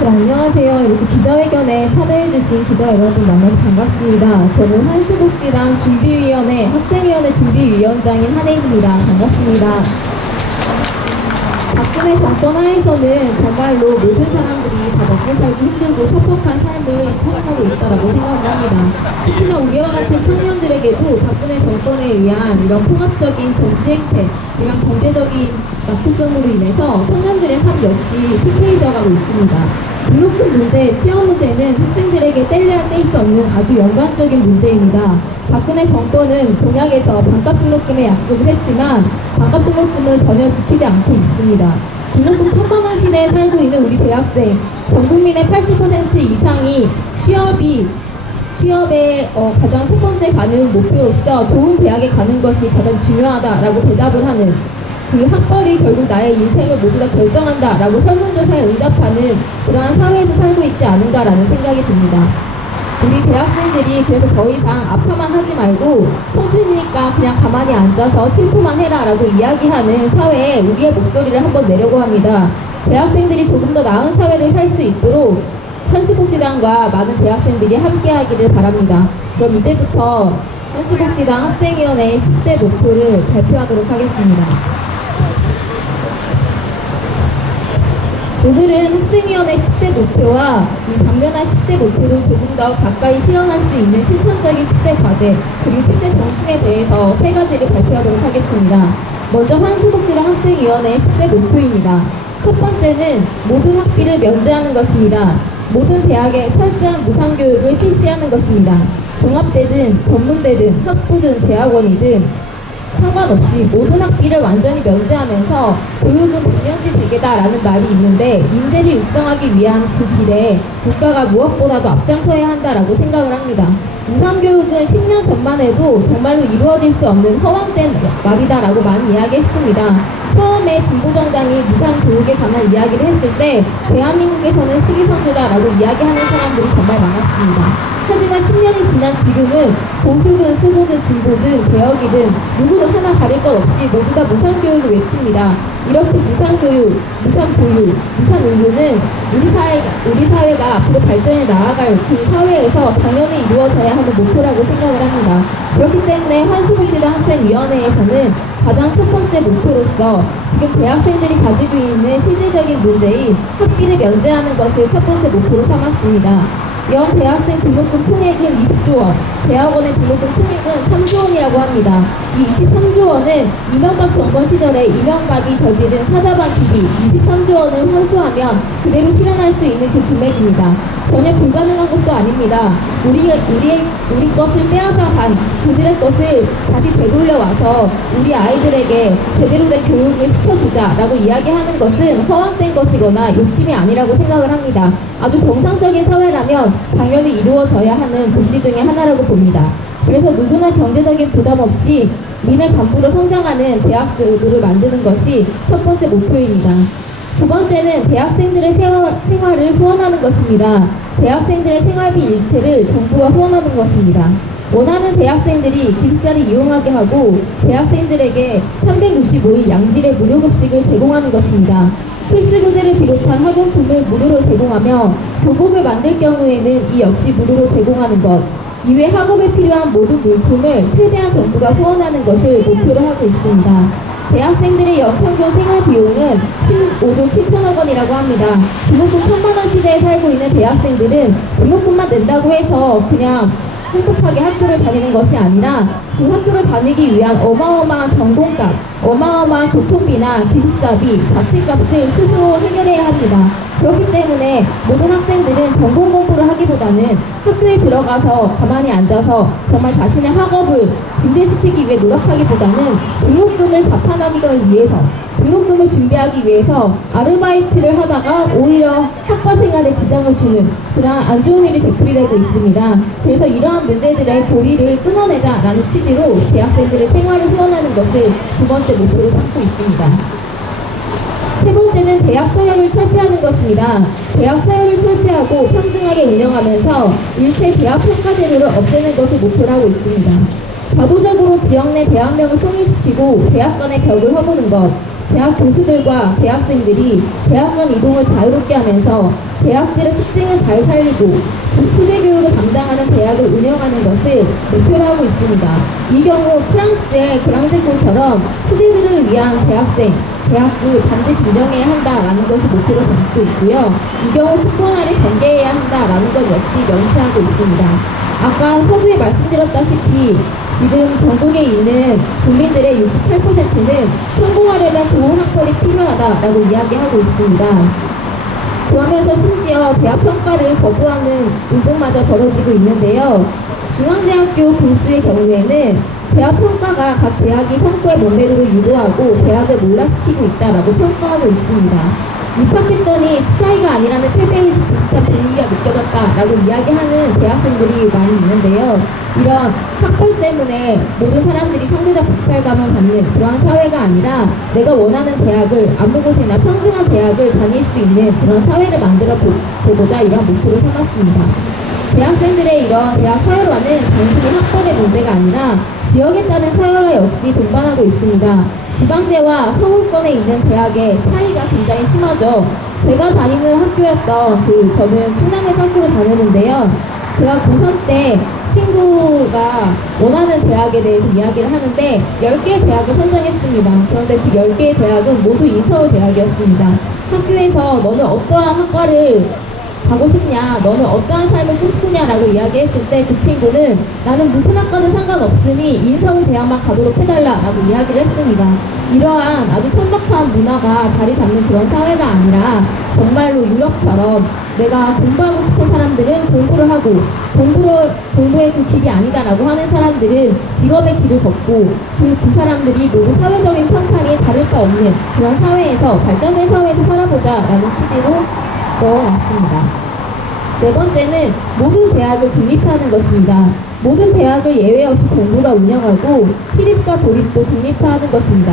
네, 안녕하세요. 이렇게 기자회견에 참여해주신 기자 여러분 만나서 반갑습니다. 저는 환수복지당 준비위원회 학생위원회 준비위원장인 한혜인입니다. 반갑습니다. 박근혜 정권 하에서는 정말로 모든 사람들이 다 먹고 살기 힘들고 퍽퍽한 삶을 살아가고 있다고 생각을 합니다. 특히나 우리와 같은 청년들에게도 박근혜 정권에 의한 이런 통합적인 정치 행태, 이런 경제적인 낙후성으로 인해서 청년들의 삶 역시 피폐해져가고 있습니다. 등록금 문제, 취업 문제는 학생들에게 뗄래야 뗄 수 없는 아주 연관적인 문제입니다. 박근혜 정권은 공약에서 반값 등록금에 약속을 했지만 반값 등록금을 전혀 지키지 않고 있습니다. 등록금 1000만원 시대에 살고 있는 우리 대학생, 전 국민의 80% 이상이 취업의 가장 첫 번째 가는 목표로서 좋은 대학에 가는 것이 가장 중요하다라고 대답을 하는, 그 학벌이 결국 나의 인생을 모두 다 결정한다라고 설문조사에 응답하는 그러한 사회에서 살고 있지 않은가라는 생각이 듭니다. 우리 대학생들이 그래서 더 이상 아파만 하지 말고 청춘이니까 그냥 가만히 앉아서 슬프만 해라라고 이야기하는 사회에 우리의 목소리를 한번 내려고 합니다. 대학생들이 조금 더 나은 사회를 살 수 있도록 환수복지당과 많은 대학생들이 함께하기를 바랍니다. 그럼 이제부터 환수복지당 학생위원회의 10대 목표를 발표하도록 하겠습니다. 오늘은 학생위원회 10대 목표와 이 당면한 10대 목표를 조금 더 가까이 실현할 수 있는 실천적인 10대 과제, 그리고 10대 정신에 대해서 세 가지를 발표하도록 하겠습니다. 먼저 환수복지당 학생위원회의 10대 목표입니다. 첫 번째는 모든 학비를 면제하는 것입니다. 모든 대학에 철저한 무상교육을 실시하는 것입니다. 종합대든 전문대든 학부든 대학원이든 상관없이 모든 학비를 완전히 면제하면서 교육은 백년지 대계다라는 말이 있는데, 인재를 육성하기 위한 그 길에 국가가 무엇보다도 앞장서야 한다라고 생각을 합니다. 무상교육은 10년 전만 해도 정말로 이루어질 수 없는 허황된 말이다라고 많이 이야기했습니다. 처음에 진보정당이 무상교육에 관한 이야기를 했을 때 대한민국에서는 시기상조다라고 이야기하는 사람들이 정말 많았습니다. 하지만 10년이 지난 지금은 보수든 수구든 진보든 개혁이든 누구도 하나 가릴 것 없이 모두 다 무상교육을 외칩니다. 이렇게 무상교육, 무상보육, 무상의료는 우리 사회가 앞으로 발전해 나아갈 그 사회에서 당연히 이루어져야 하는 목표라고 생각을 합니다. 그렇기 때문에 환수복지당 학생위원회에서는 가장 첫 번째 목표로서 지금 대학생들이 가지고 있는 실질적인 문제인 학비를 면제하는 것을 첫 번째 목표로 삼았습니다. 연 대학생 등록금 총액은 20조 원, 대학원의 등록금 총액은 3조 원이라고 합니다. 이 23조 원은 이명박 정권 시절에 이명박이 저지른 사자반 투기 23조 원을 환수하면 그대로 실현할 수 있는 그 금액입니다. 전혀 불가능한 것도 아닙니다. 우리 것을 빼앗아 간 그들의 것을 다시 되돌려와서 우리 아이들에게 제대로 된 교육을 시켜주자라고 이야기하는 것은 허황된 것이거나 욕심이 아니라고 생각을 합니다. 아주 정상적인 사회라면 당연히 이루어져야 하는 복지 중에 하나라고 봅니다. 그래서 누구나 경제적인 부담 없이 민의 간부로 성장하는 대학교를 만드는 것이 첫 번째 목표입니다. 두 번째는 대학생들의 생활을 후원하는 것입니다. 대학생들의 생활비 일체를 정부가 후원하는 것입니다. 원하는 대학생들이 기숙사를 이용하게 하고 대학생들에게 365일 양질의 무료급식을 제공하는 것입니다. 필수교재를 비롯한 학용품을 무료로 제공하며 교복을 만들 경우에는 이 역시 무료로 제공하는 것, 이외 학업에 필요한 모든 물품을 최대한 정부가 후원하는 것을 목표로 하고 있습니다. 대학생들의 연평균 생활비용은 15조 7천억 원이라고 합니다. 등록금 1000만원 시대에 살고 있는 대학생들은 등록금만 낸다고 해서 그냥 행복하게 학교를 다니는 것이 아니라 그 학교를 다니기 위한 어마어마한 전공값, 어마어마한 교통비나 기숙사비, 자취값을 스스로 해결해야 합니다. 그렇기 때문에 모든 학생들은 전공 공부를 하기보다는 학교에 들어가서 가만히 앉아서 정말 자신의 학업을 증진시키기 위해 노력하기보다는 등록금을 갚아나가기 위해서, 등록금을 준비하기 위해서 아르바이트를 하다가 오히려 학과 생활에 지장을 주는 그러한 안 좋은 일이 되풀이되고 있습니다. 그래서 이러한 문제들의 고리를 끊어내자라는 취지로 대학생들의 생활을 후원하는 것을 두 번째 목표로 삼고 있습니다. 세 번째는 대학 서열을 철폐하는 것입니다. 대학 서열을 철폐하고 평등하게 운영하면서 일체 대학 평가제도를 없애는 것을 목표로 하고 있습니다. 과도적으로 지역 내 대학명을 통일시키고 대학 간의 벽을 허무는 것, 대학 교수들과 대학생들이 대학 간 이동을 자유롭게 하면서 대학들의 특징을 잘 살리고 수제 교육을 담당하는 대학을 운영하는 것을 목표로 하고 있습니다. 이 경우 프랑스의 그랑제골처럼 수제들을 위한 대학을 반드시 운영해야 한다라는 것을 목표로 담고 있고요. 이 경우 특권화를 경계해야 한다라는 것 역시 명시하고 있습니다. 아까 서두에 말씀드렸다시피 지금 전국에 있는 국민들의 68%는 성공하려면 좋은 학벌이 필요하다라고 이야기하고 있습니다. 그러면서 심지어 대학 평가를 거부하는 운동마저 벌어지고 있는데요. 중앙대학교 교수의 경우에는 대학 평가가 각 대학이 성과의 못내도록 유도하고 대학을 몰락시키고 있다라고 평가하고 있습니다. 입학했더니 스타이가 아니라는 패배의식 비슷한 분위기가 느껴졌다라고 이야기하는 대학생들이 많이 있는데요. 이런 학벌 때문에 모든 사람들이 상대적 박탈감을 받는 그러한 사회가 아니라 내가 원하는 대학을 아무 곳에나 평등한 대학을 다닐 수 있는 그런 사회를 만들어 보고자 이런 목표를 삼았습니다. 대학생들의 이런 대학 서열화는 단순히 학벌의 문제가 아니라 지역에 따른 서열화 역시 동반하고 있습니다. 지방대와 서울권에 있는 대학의 차이가 굉장히 심하죠. 제가 다니는 학교였던 저는 충남에서 학교를 다녔는데요. 제가 고3 때 친구가 원하는 대학에 대해서 이야기를 하는데 10개의 대학을 선정했습니다. 그런데 그 10개의 대학은 모두 인서울 대학이었습니다. 학교에서 너는 어떠한 학과를 가고 싶냐, 너는 어떠한 삶을 꿈꾸냐라고 이야기했을 때 그 친구는 나는 무슨 학과는 상관없으니 인서울 대학만 가도록 해달라라고 이야기를 했습니다. 이러한 아주 천박한 문화가 자리 잡는 그런 사회가 아니라 정말로 유럽처럼 내가 공부하고 싶은 사람들은 공부를 하고 공부의 그 길이 아니다라고 하는 사람들은 직업의 길을 걷고 그 두 사람들이 모두 사회적인 평판이 다를 바 없는 그런 사회에서 발전된 사회에서 살아보자라는 취지로 넣어놨습니다. 네 번째는 모든 대학을 독립화하는 것입니다. 모든 대학을 예외 없이 정부가 운영하고 시립과 도립도 독립화하는 것입니다.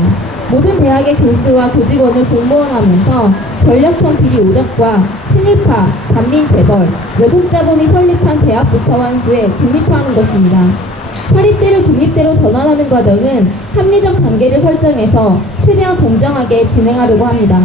모든 대학의 교수와 교직원을 공무원하면서 권력형 비리 오작과 친일파, 반민재벌, 외국 자본이 설립한 대학부터 환수에 독립화하는 것입니다. 사립대를 독립대로 전환하는 과정은 합리적 단계를 설정해서 최대한 공정하게 진행하려고 합니다.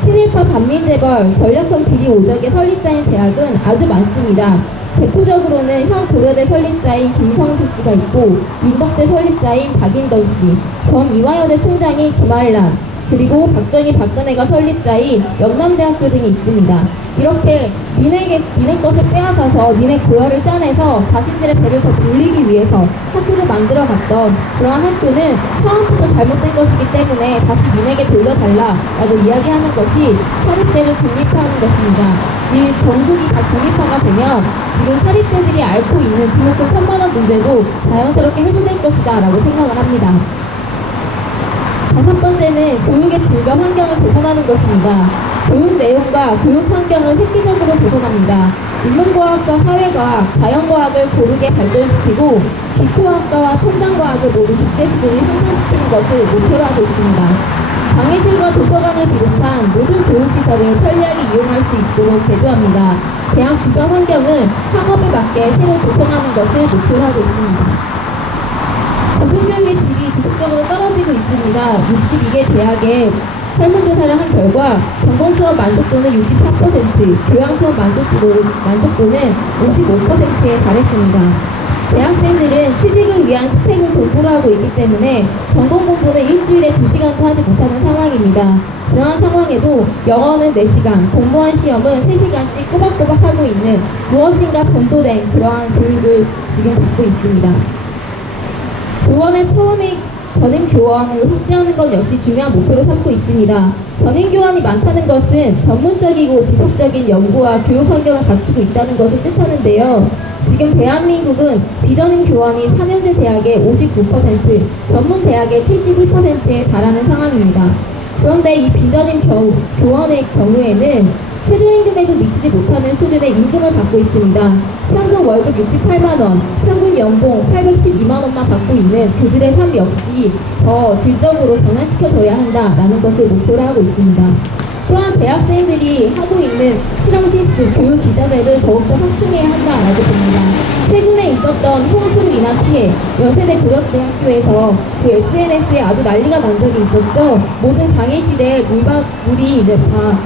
친일파 반민재벌, 권력형 비리 오적의 설립자인 대학은 아주 많습니다. 대표적으로는 현 고려대 설립자인 김성수 씨가 있고 인덕대 설립자인 박인덕 씨, 전 이화여대 총장인 김한란, 그리고 박정희 박근혜가 설립자인 영남대학교 등이 있습니다. 이렇게 민의 것을 빼앗아서 민의 고열을 짜내서 자신들의 배를 더 돌리기 위해서 학교를 만들어갔던 그러한 학교는 처음부터 잘못된 것이기 때문에 다시 민에게 돌려달라라고 이야기하는 것이 사립대를 독립화하는 것입니다. 이 전국이 다 독립화가 되면 지금 사립대들이 앓고 있는 등록금 1,000만 원 문제도 자연스럽게 해소될 것이다 라고 생각을 합니다. 다섯 번째는 교육의 질과 환경을 개선하는 것입니다. 교육 내용과 교육 환경을 획기적으로 개선합니다. 인문과학과 사회과학, 자연과학을 고르게 발전시키고 기초학과와 첨단과학을 모두 국제 수준을 향상시키는 것을 목표로 하고 있습니다. 강의실과 도서관을 비롯한 모든 교육시설을 편리하게 이용할 수 있도록 제도합니다. 대학 주변 환경을 상업에 맞게 새로 조성하는 것을 목표로 하고 있습니다. 고등교육의 질이 지속적으로 떨어지고 있습니다. 62개 대학에 설문조사를 한 결과 전공수업 만족도는 64%, 교양수업 만족도는 55%에 달했습니다. 대학생들은 취직을 위한 스펙을 공부를 하고 있기 때문에 전공 공부는 일주일에 2시간도 하지 못하는 상황입니다. 그러한 상황에도 영어는 4시간, 공무원 시험은 3시간씩 꼬박꼬박 하고 있는 무엇인가 전도된 그러한 교육을 지금 받고 있습니다. 교원의 전임 교원을 확대하는 것 역시 중요한 목표로 삼고 있습니다. 전임 교원이 많다는 것은 전문적이고 지속적인 연구와 교육 환경을 갖추고 있다는 것을 뜻하는데요. 지금 대한민국은 비전임 교원이 4년제 대학의 59%, 전문 대학의 71%에 달하는 상황입니다. 그런데 이 비전임 교원의 경우에는 최저임금에도 미치지 못하는 수준의 임금을 받고 있습니다. 평균 월급 68만원, 평균 연봉 812만원만 받고 있는 그들의 삶 역시 더 질적으로 전환시켜줘야 한다라는 것을 목표로 하고 있습니다. 또한 대학생들이 하고 있는 실험 실습, 교육 기자재를 더욱더 확충해야 한다라고 봅니다. 최근에 있었던 홍수로 인한 피해, 연세대 고려대학교에서 그 SNS에 아주 난리가 난 적이 있었죠. 모든 강의실에 물이 이제 다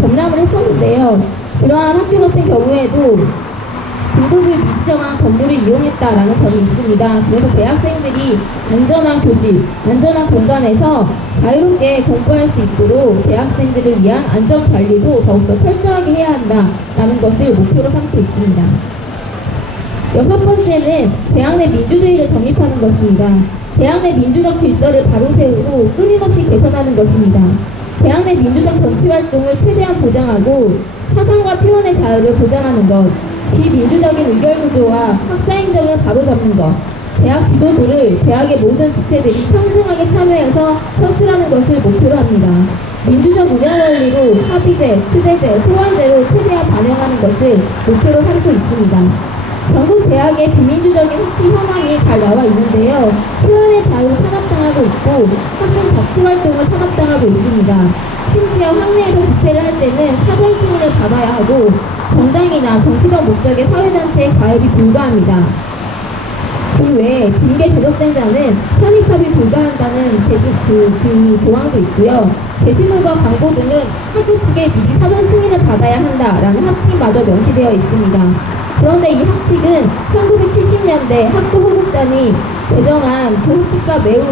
범람을 했었는데요. 이러한 학교 같은 경우에도 등급을 미지정한 건물을 이용했다라는 점이 있습니다. 그래서 대학생들이 안전한 교실, 안전한 공간에서 자유롭게 공부할 수 있도록 대학생들을 위한 안전관리도 더욱더 철저하게 해야 한다라는 것을 목표로 삼고 있습니다. 여섯 번째는 대학 내 민주주의를 정립하는 것입니다. 대학 내 민주적 질서를 바로 세우고 끊임없이 개선하는 것입니다. 대학 내 민주적 정치활동을 최대한 보장하고 사상과 표현의 자유를 보장하는 것, 비민주적인 의결구조와 학사행정을 바로잡는 것, 대학 지도부를 대학의 모든 주체들이 평등하게 참여해서 선출하는 것을 목표로 합니다. 민주적 운영 원리로 합의제, 추대제, 소환제로 최대한 반영하는 것을 목표로 삼고 있습니다. 전국 대학의 비민주적인 학칙 현황이 잘 나와 있는데요. 표현의 자유를 탄압당하고 있고 학생 자치활동을 탄압당하고 있습니다. 심지어 학내에서 집회를 할 때는 사전 승인을 받아야 하고 정당이나 정치적 목적의 사회단체에 가입이 불가합니다. 그 외에 징계 제적된 자는 편입합이 불가한다는 조항도 있고요. 게시물과 광고 등은 학교 측에 미리 사전 승인을 받아야 한다라는 학칙마저 명시되어 있습니다. 그런데 이 학칙은 1970년대 학교 호국단이 개정한 그 학칙과 매우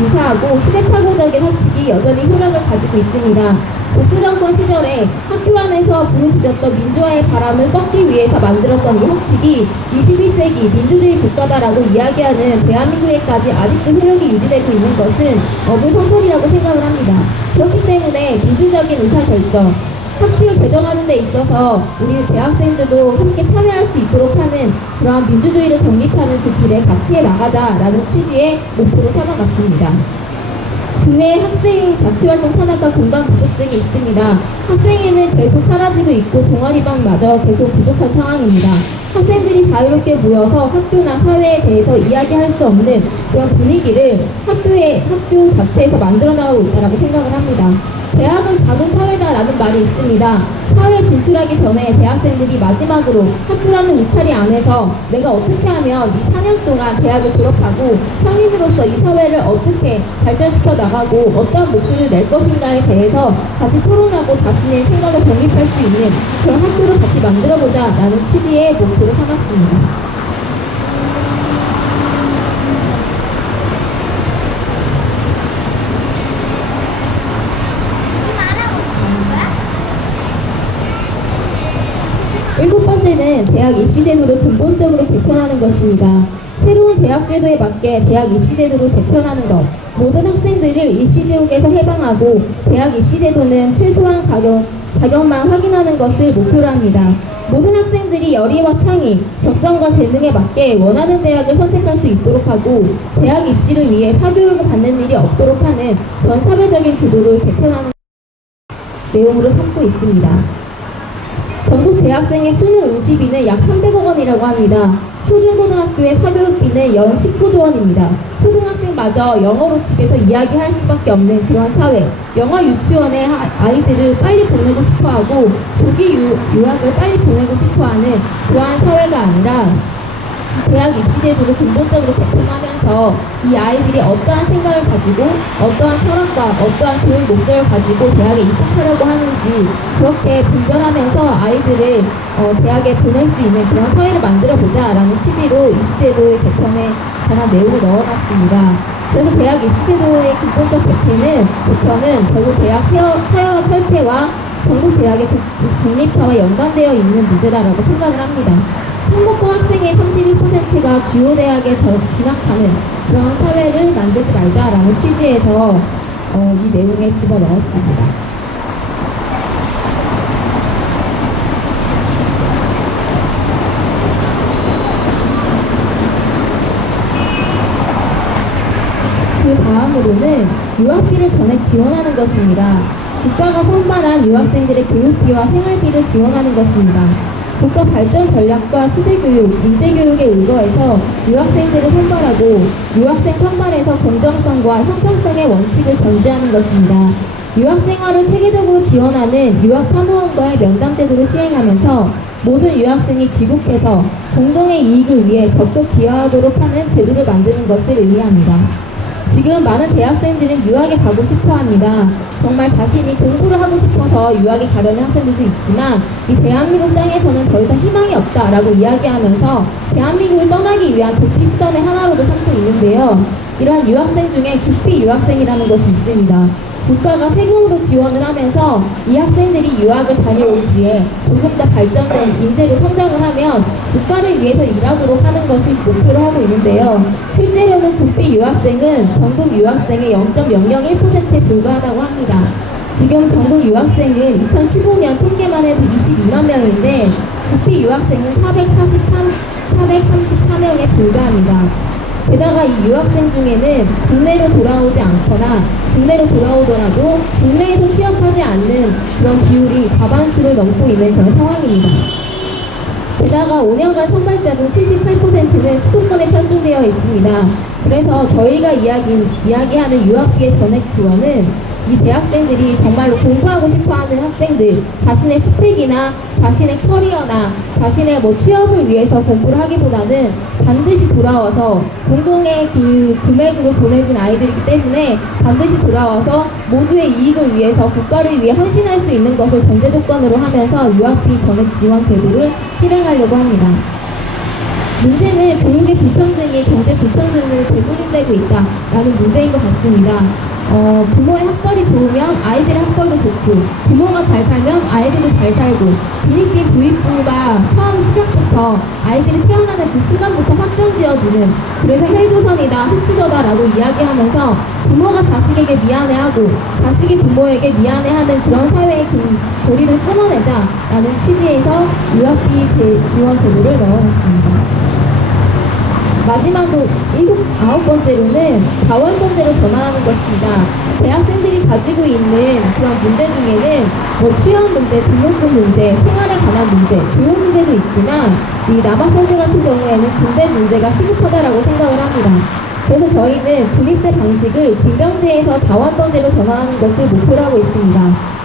유사하고 시대착오적인 학칙이 여전히 효력을 가지고 있습니다. 보수정권 시절에 학교 안에서 부르짖었던 민주화의 바람을 꺾기 위해서 만들었던 이 학칙이 21세기 민주주의 국가다라고 이야기하는 대한민국에까지 아직도 효력이 유지되고 있는 것은 어불성설이라고 생각을 합니다. 그렇기 때문에 민주적인 의사결정, 학칙을 개정하는 데 있어서 우리 대학생들도 함께 참여할 수 있도록 하는 그러한 민주주의를 정립하는 그 길에 같이 나가자라는 취지의 목표로 삼아갔습니다. 그 외에 학생 자치활동 탄압과 공간 부족 등이 있습니다. 학생회는 계속 사라지고 있고 동아리방마저 계속 부족한 상황입니다. 학생들이 자유롭게 모여서 학교나 사회에 대해서 이야기할 수 없는 그런 분위기를 학교 자체에서 만들어 나가고 있다고 생각을 합니다. 대학은 작은 사회다라는 말이 있습니다. 사회에 진출하기 전에 대학생들이 마지막으로 학교라는 울타리 안에서 내가 어떻게 하면 이 4년 동안 대학을 졸업하고 성인으로서 이 사회를 어떻게 발전시켜 나가고 어떠한 목표를 낼 것인가에 대해서 같이 토론하고 자신의 생각을 독립할 수 있는 그런 학교를 같이 만들어보자 라는 취지의 목표를 삼았습니다. 일곱 번째는 대학 입시제도를 근본적으로 개편하는 것입니다. 새로운 대학제도에 맞게 대학 입시제도를 개편하는 것, 모든 학생들을 입시제국에서 해방하고 대학 입시제도는 최소한 자격만 확인하는 것을 목표로 합니다. 모든 학생들이 열의와 창의, 적성과 재능에 맞게 원하는 대학을 선택할 수 있도록 하고 대학 입시를 위해 사교육을 받는 일이 없도록 하는 전 사회적인 구조를 개편하는 내용으로 삼고 있습니다. 전국 대학생의 수능 응시비는 약 300억 원이라고 합니다. 초중고등학교의 사교육비는 연 19조 원입니다. 초등학생마저 영어로 집에서 이야기할 수밖에 없는 그런 사회. 영어 유치원에 아이들을 빨리 보내고 싶어하고 조기 유학을 빨리 보내고 싶어하는 그러한 사회가 아니라 대학 입시제도를 근본적으로 개편하면서 이 아이들이 어떠한 생각을 가지고 어떠한 철학과 어떠한 교육 목적을 가지고 대학에 입학하려고 하는지 그렇게 분별하면서 아이들을 대학에 보낼 수 있는 그런 사회를 만들어보자 라는 취지로 입시제도의 개편에 관한 내용을 넣어놨습니다. 그래서 대학 입시제도의 근본적 개편은 결국 대학 서열화 철폐와 전국 대학의 독립화와 연관되어 있는 문제다라고 생각을 합니다. 성북고 학생의 31%가 주요 대학에 진학하는 그런 사회를 만들지 말자라는 취지에서 이 내용에 집어넣었습니다. 그 다음으로는 유학비를 전액 지원하는 것입니다. 국가가 선발한 유학생들의 교육비와 생활비를 지원하는 것입니다. 국가 발전 전략과 수재교육, 인재교육에 의거해서 유학생들을 선발하고 유학생 선발에서 공정성과 형평성의 원칙을 견지하는 것입니다. 유학생활을 체계적으로 지원하는 유학사무원과의 면담 제도를 시행하면서 모든 유학생이 귀국해서 공동의 이익을 위해 적극 기여하도록 하는 제도를 만드는 것을 의미합니다. 지금 많은 대학생들은 유학에 가고 싶어 합니다. 정말 자신이 공부를 하고 싶어서 유학에 가려는 학생들도 있지만 이 대한민국 땅에서는 더 이상 희망이 없다라고 이야기하면서 대한민국을 떠나기 위한 도피 수단의 하나로도 삼고 있는데요. 이러한 유학생 중에 국비 유학생이라는 것이 있습니다. 국가가 세금으로 지원을 하면서 이 학생들이 유학을 다녀오기 위해 조금 더 발전된 인재로 성장을 하면 국가를 위해서 일하도록 하는 것을 목표로 하고 있는데요. 실제로는 국비 유학생은 전국 유학생의 0.001%에 불과하다고 합니다. 지금 전국 유학생은 2015년 통계만 해도 22만 명인데 국비 유학생은 434명에 불과합니다. 게다가 이 유학생 중에는 국내로 돌아오지 않거나 국내로 돌아오더라도 국내에서 취업하지 않는 그런 비율이 과반수를 넘고 있는 그런 상황입니다. 게다가 5년간 선발자 중 78%는 수도권에 편중되어 있습니다. 그래서 저희가 이야기하는 유학비의 전액 지원은 이 대학생들이 정말로 공부하고 싶어하는 학생들, 자신의 스펙이나 자신의 커리어나 자신의 취업을 위해서 공부를 하기보다는 반드시 돌아와서 공동의 그 금액으로 보내진 아이들이기 때문에 반드시 돌아와서 모두의 이익을 위해서 국가를 위해 헌신할 수 있는 것을 전제 조건으로 하면서 유학비 전액 지원 제도를 실행하려고 합니다. 문제는 교육의 불평등이 경제 불평등으로 되돌림되고 있다라는 문제인 것 같습니다. 부모의 학벌이 좋으면 아이들의 학벌도 좋고 부모가 잘 살면 아이들도 잘 살고 비니낀 부익부가 처음 시작부터 아이들이 태어나는 그 순간부터 확정지어지는 그래서 헬조선이다 흑수저다라고 이야기하면서 부모가 자식에게 미안해하고 자식이 부모에게 미안해하는 그런 사회의 그 고리를 끊어내자라는 취지에서 유학비 지원 제도를 넣어놨습니다. 마지막으로 9번째로는 자원봉제로 전환하는 것입니다. 대학생들이 가지고 있는 그런 문제 중에는 취업 문제, 등록금 문제, 생활에 관한 문제, 교육 문제도 있지만 이 남학생들 같은 경우에는 군대 문제가 시급하다라고 생각을 합니다. 그래서 저희는 군입대 방식을 징병제에서 자원병제로 전환하는 것을 목표로 하고 있습니다.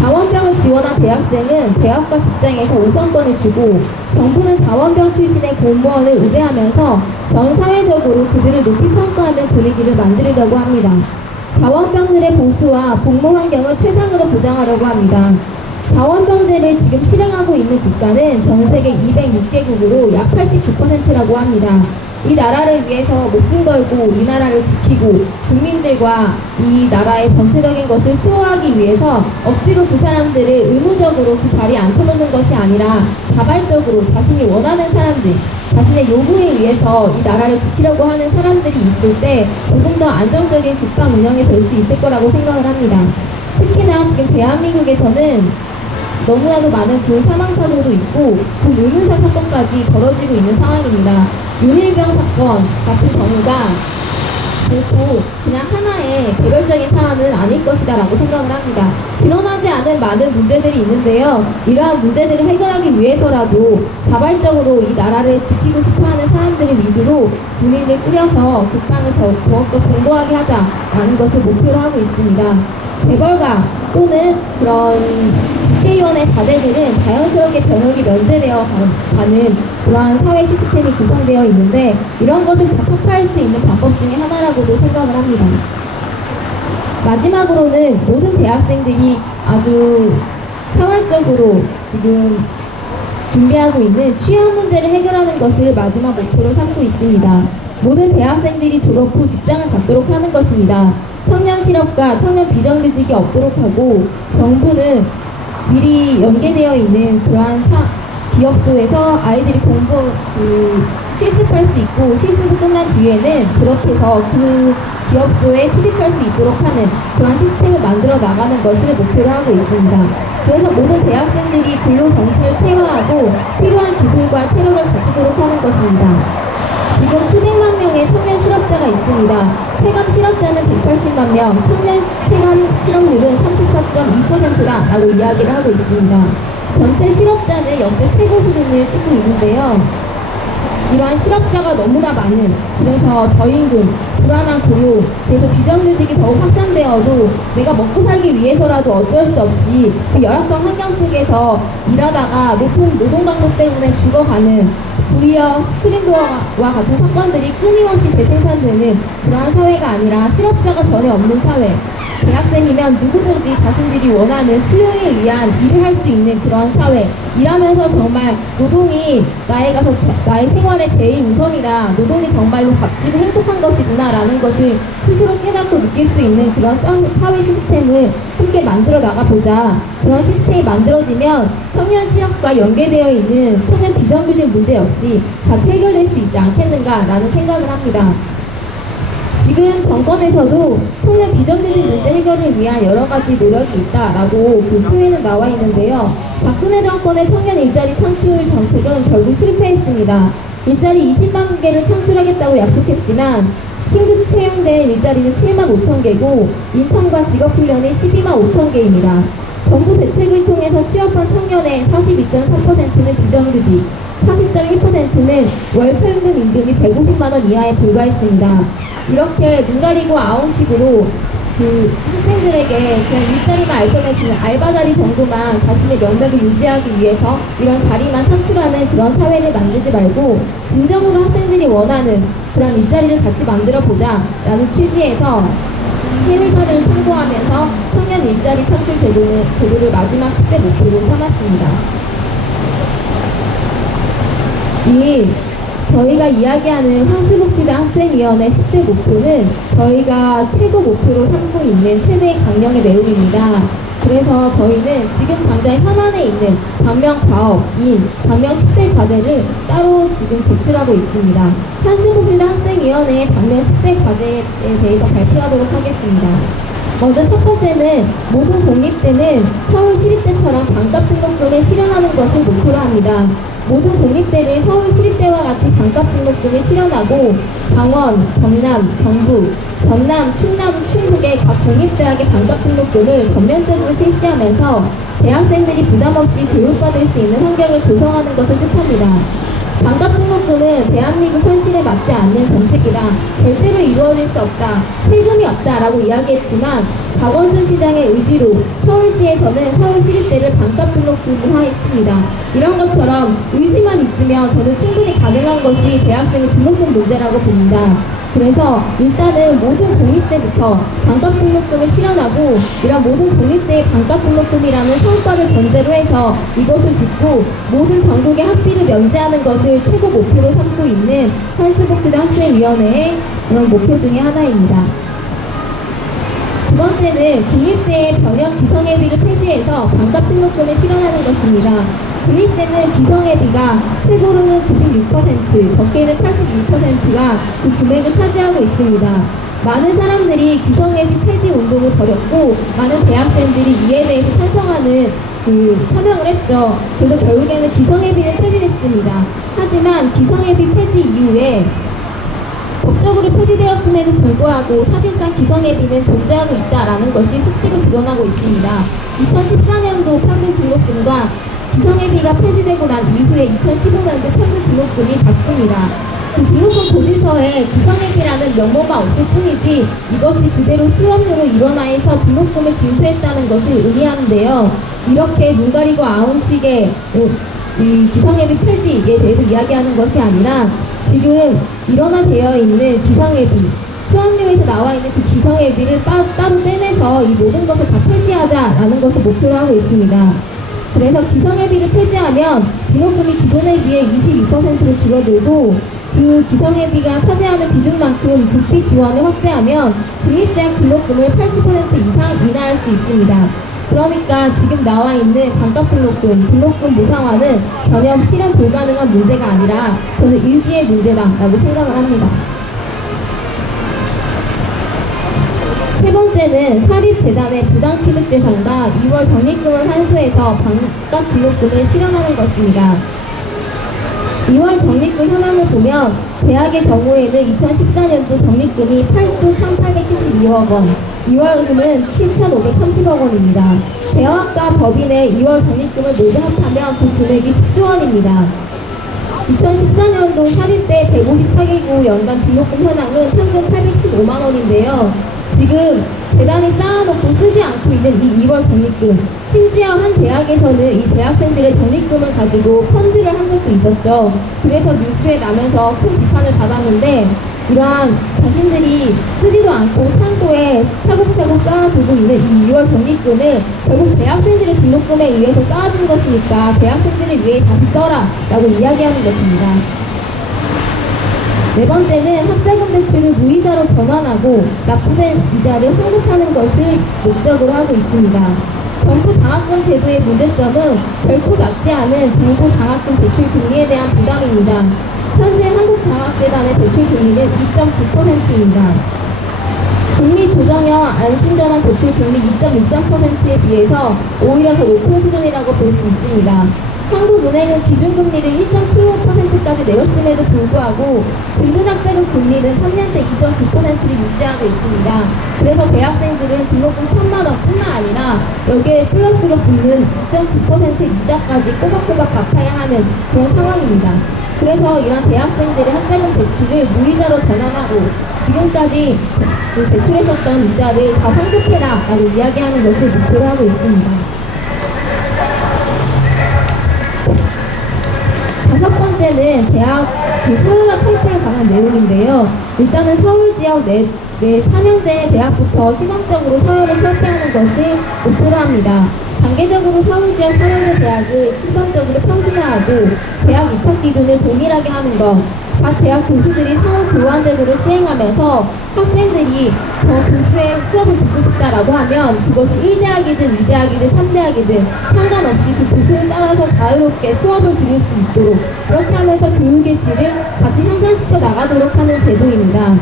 자원병을 지원한 대학생은 대학과 직장에서 우선권을 주고 정부는 자원병 출신의 공무원을 우대하면서 전 사회적으로 그들을 높이 평가하는 분위기를 만들려고 합니다. 자원병들의 보수와 복무 환경을 최상으로 보장하려고 합니다. 자원병제를 지금 실행하고 있는 국가는 전 세계 206개국으로 약 89%라고 합니다. 이 나라를 위해서 목숨 걸고 이 나라를 지키고 국민들과 이 나라의 전체적인 것을 수호하기 위해서 억지로 그 사람들을 의무적으로 그 자리에 앉혀놓는 것이 아니라 자발적으로 자신이 원하는 사람들, 자신의 요구에 의해서 이 나라를 지키려고 하는 사람들이 있을 때 조금 더 안정적인 국방 운영이 될 수 있을 거라고 생각을 합니다. 특히나 지금 대한민국에서는 너무나도 많은 군 사망사고도 있고 군 의문사 사건까지 벌어지고 있는 상황입니다. 윤일병 사건 같은 경우가 결코 그냥 하나의 개별적인 사안은 아닐 것이다 라고 생각을 합니다. 드러나지 않은 많은 문제들이 있는데요. 이러한 문제들을 해결하기 위해서라도 자발적으로 이 나라를 지키고 싶어하는 사람들을 위주로 군인을 꾸려서 국방을 더욱더 공고하게 하자라는 것을 목표로 하고 있습니다. 재벌가 또는 그런 국회의원의 자제들은 자연스럽게 변혁이 면제되어 가는 그러한 사회 시스템이 구성되어 있는데 이런 것을 타파할 수 있는 방법 중에 하나라고도 생각을 합니다. 마지막으로는 모든 대학생들이 아주 사활적으로 지금 준비하고 있는 취업 문제를 해결하는 것을 마지막 목표로 삼고 있습니다. 모든 대학생들이 졸업 후 직장을 갖도록 하는 것입니다. 청년 실업과 청년 비정규직이 없도록 하고 정부는 미리 연계되어 있는 그러한 기업소에서 아이들이 실습할 수 있고 실습이 끝난 뒤에는 졸업해서 그 기업소에 취직할 수 있도록 하는 그런 시스템을 만들어 나가는 것을 목표로 하고 있습니다. 그래서 모든 대학생들이 근로 정신을 체화하고 필요한 기술과 체력을 갖추도록 하는 것입니다. 지금 수백만 명의 청년 실업자가 있습니다. 체감 실업자는 180만 명, 청년 체감 실업률은 34.2%다라고 이야기를 하고 있습니다. 전체 실업자는 역대 최고 수준을 찍고 있는데요. 이러한 실업자가 너무나 많은, 그래서 저임금, 불안한 고용, 그래서 비정규직이 더욱 확산되어도 내가 먹고 살기 위해서라도 어쩔 수 없이 그 열악한 환경 속에서 일하다가 높은 노동 강도 때문에 죽어가는 부의역, 스크린도어와 같은 사건들이 끊임없이 재생산되는 그러한 사회가 아니라 실업자가 전혀 없는 사회, 대학생이면 누구든지 자신들이 원하는 수요에 의한 일을 할 수 있는 그런 사회, 일하면서 정말 노동이 나의 생활의 제일 우선이다, 노동이 정말로 값지고 행복한 것이구나 라는 것을 스스로 깨닫고 느낄 수 있는 그런 사회 시스템을 함께 만들어 나가보자. 그런 시스템이 만들어지면 청년 실업과 연계되어 있는 청년 비정규직 문제 역시 같이 해결될 수 있지 않겠는가라는 생각을 합니다. 지금 정권에서도 청년 비정규직 문제 해결을 위한 여러 가지 노력이 있다라고 그 표에는 나와 있는데요. 박근혜 정권의 청년 일자리 창출 정책은 결국 실패했습니다. 일자리 20만 개를 창출하겠다고 약속했지만 신규 채용된 일자리는 7만 5천 개고 인턴과 직업훈련이 12만 5천 개입니다. 정부 대책을 통해서 취업한 청년의 42.3%는 비정규직, 40.1%는 월 평균 임금이 150만 원 이하에 불과했습니다. 이렇게 눈 가리고 아웅식으로 그 학생들에게 그냥 일자리만 알선해주는 알바 자리 정도만 자신의 명맥을 유지하기 위해서 이런 자리만 창출하는 그런 사회를 만들지 말고 진정으로 학생들이 원하는 그런 일자리를 같이 만들어보자 라는 취지에서 해외사를 참고하면서 청년 일자리 창출 제도를 마지막 10대 목표로 삼았습니다. 저희가 이야기하는 환수복지대 학생위원회 10대 목표는 저희가 최고 목표로 삼고 있는 최대 강령의 내용입니다. 그래서 저희는 지금 당장 현안에 있는 당면 과업, 당면 10대 과제를 따로 지금 제출하고 있습니다. 환수복지대 학생위원회의 당면 10대 과제에 대해서 발표하도록 하겠습니다. 먼저 첫 번째는 모든 공립대는 서울시립대처럼 반값 등록금을 실현하는 것을 목표로 합니다. 모든 공립대를 서울시립대와 같이 반값 등록금을 실현하고 강원, 경남, 경북, 전남, 충남, 충북의 각 공립대학의 반값 등록금을 전면적으로 실시하면서 대학생들이 부담없이 교육받을 수 있는 환경을 조성하는 것을 뜻합니다. 반값 등록금은 대한민국 현실에 맞지 않는 정책이라 절대로 이루어질 수 없다, 세금이 없다라고 이야기했지만 박원순 시장의 의지로 서울시에서는 서울시립대를 반값 등록금화했습니다. 이런 것처럼 의지만 있으면 저는 충분히 가능한 것이 대학생의 등록금 문제라고 봅니다. 그래서 일단은 모든 공립대부터 반값 등록금을 실현하고 이런 모든 공립대의 반값 등록금이라는 성과를 전제로 해서 이것을 듣고 모든 전국의 학비를 면제하는 것을 최고 목표로 삼고 있는 환수복지대 학생위원회의 그런 목표 중에 하나입니다. 두 번째는 국립대의 변형 기성예비를 폐지해서 반값 등록금을 실현하는 것입니다. 국립대는 기성예비가 최고로는 96%, 적게는 81%가 그 금액을 차지하고 있습니다. 많은 사람들이 기성예비 폐지 운동을 벌였고 많은 대학생들이 이에 대해서 찬성하는 서명을 했죠. 그래서 결국에는 기성예비는 폐지됐습니다. 하지만 기성예비 폐지 이후에 법적으로 폐지되었음에도 불구하고 사실상 기성예비는 존재하고 있다라는 것이 수치로 드러나고 있습니다. 2014년도 평균 등록금과 기성예비가 폐지되고 난 이후에 2015년도 평균 등록금이 같습니다. 그 등록금 고지서에 기성예비라는 명목만 없을 뿐이지 이것이 그대로 수업료로 일원화해서 등록금을 징수했다는 것을 의미하는데요. 이렇게 눈 가리고 아웅식의 이 기성예비 폐지에 대해서 이야기하는 것이 아니라 지금 일원화되어 있는 기성예비, 수업료에서 나와 있는 그 기성예비를 따로 떼내서 이 모든 것을 다 폐지하자라는 것을 목표로 하고 있습니다. 그래서 기성예비를 폐지하면 등록금이 기존에 비해 22%로 줄어들고 그 기성예비가 차지하는 비중만큼 국비 지원을 확대하면 국립대학 등록금을 80% 이상 인하할 수 있습니다. 그러니까 지금 나와 있는 반값 등록금 무상화는 전혀 실현 불가능한 문제가 아니라 저는 의지의 문제다라고 생각을 합니다. 세 번째는 사립재단의 부당취득재산과 2월 적립금을 환수해서 반값 등록금을 실현하는 것입니다. 2월 적립금 현황을 보면 대학의 경우에는 2014년도 적립금이 8조 1,872억 원, 2월금은 7,530억 원입니다. 대학과 법인의 2월 적립금을 모두 합하면 그 금액이 10조 원입니다. 2014년도 사립대 154개국 연간 등록금 현황은 평균 815만 원인데요. 지금 재단이 쌓아놓고 쓰지 않고 있는 이 2월 적립금, 심지어 한 대학에서는 이 대학생들의 적립금을 가지고 펀드를 한 적도 있었죠. 그래서 뉴스에 나면서 큰 비판을 받았는데, 이러한 자신들이 쓰지도 않고 창고에 차곡차곡 쌓아두고 있는 이 2월 적립금을 결국 대학생들의 등록금에 의해서 쌓아준 것이니까 대학생들을 위해 다시 써라 라고 이야기하는 것입니다. 네 번째는 학자금 대출을 무이자로 전환하고 납부된 이자를 환급하는 것을 목적으로 하고 있습니다. 정부 장학금 제도의 문제점은 결코 낮지 않은 정부 장학금 대출 금리에 대한 부담입니다. 현재 한국장학재단의 대출 금리는 2.9%입니다. 금리 조정형 안심전환 대출 금리 2.63%에 비해서 오히려 더 높은 수준이라고 볼 수 있습니다. 한국은행은 기준금리를 1.75%까지 내렸음에도 불구하고 등급학자금 금리는 3년째 2.9%를 유지하고 있습니다. 그래서 대학생들은 등록금 1,000만 원뿐만 아니라 여기에 플러스로 붙는 2.9% 이자까지 꼬박꼬박 갚아야 하는 그런 상황입니다. 그래서 이런 대학생들의 학자금 대출을 무이자로 전환하고 지금까지 대출했었던 이자를 다 환급해라 라고 이야기하는 것을 목표로 하고 있습니다. 다섯 번째는 대학 서울화 철폐에 관한 내용인데요. 일단은 서울 지역 내 4년제 대학부터 시범적으로 서울을 철폐하는 것을 목표로 합니다. 단계적으로 서울 지역 4년제 대학을 시범적으로 평준화하고 대학 입학 기준을 동일하게 하는 것, 각 대학 교수들이 상호 교환제도를 시행하면서 학생들이 저 교수의 수업을 듣고 싶다라고 하면 그것이 1대학이든 2대학이든 3대학이든 상관없이 그 교수를 따라서 자유롭게 수업을 들을 수 있도록 그렇게 하면서 교육의 질을 같이 향상시켜 나가도록 하는 제도입니다.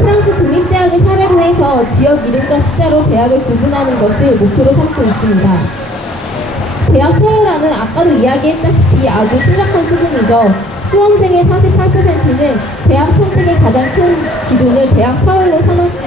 프랑스 국립대학을 사례로 해서 지역 이름과 숫자로 대학을 구분하는 것을 목표로 삼고 있습니다. 대학 서열화는 아까도 이야기했다시피 아주 심각한 수준이죠. 수험생의 48%는 대학 선택의 가장 큰 기준을 대학 서열로 삼았을